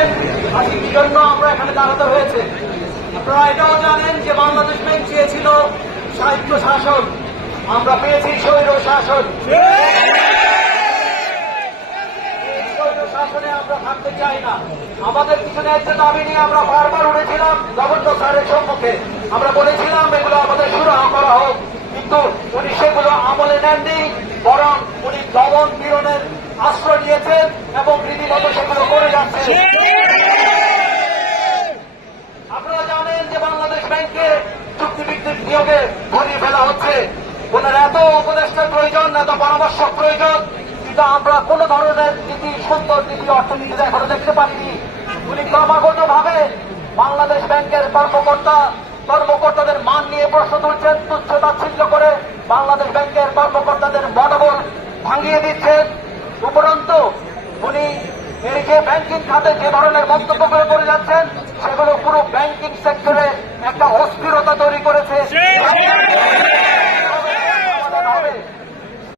জানেন আজকে কি জন্য আমরা এখানে দাঁড়াতে হয়েছে। আপনারা এটাও জানেন যে বাংলাদেশ ব্যাংক চেয়েছিল স্বায়ত্ত শাসন, আমরা পেয়েছি স্বৈর শাসন। শাসনে আমরা থাকতে চাই না। আমাদের কিছু ন্যায্য দাবি নিয়ে আমরা বারবার উঠেছিলাম গভর্নর স্যারের সম্মুখে। আমরা বলেছিলাম এগুলো আমাদের সুরাহা করা হোক, কিন্তু উনি সেগুলো আমলে নেননি, বরং উনি দমন পীড়নের আশ্রয় নিয়েছেন এবং রীতিমতো সেগুলো করে যাচ্ছেন। আপনারা জানেন যে বাংলাদেশ ব্যাংকে চুক্তিভিত্তিক নিয়োগে ঘুরিয়ে ফেলা হচ্ছে। ওনার এত উপদেষ্টার প্রয়োজন, এত পরামর্শক প্রয়োজন, কিন্তু আমরা কোন ধরনের নীতি, সুন্দর নীতি, অর্থনীতি এখনো দেখতে পারিনি। উনি ক্রমাগত ভাবে বাংলাদেশ ব্যাংকের কর্মকর্তাদের মান নিয়ে প্রশ্ন তুলছেন, তুচ্ছ তাচ্ছিল্য করে বাংলাদেশ ব্যাংকের কর্মকর্তাদের মনোবল ভাঙিয়ে দিচ্ছেন। উপরন্তু উনি এই যে ব্যাংকিং খাতে যে ধরনের মন্তব্যগুলো করে যাচ্ছেন, সেগুলো পুরো ব্যাংকিং সেক্টরে একটা অস্থিরতা তৈরি করেছে।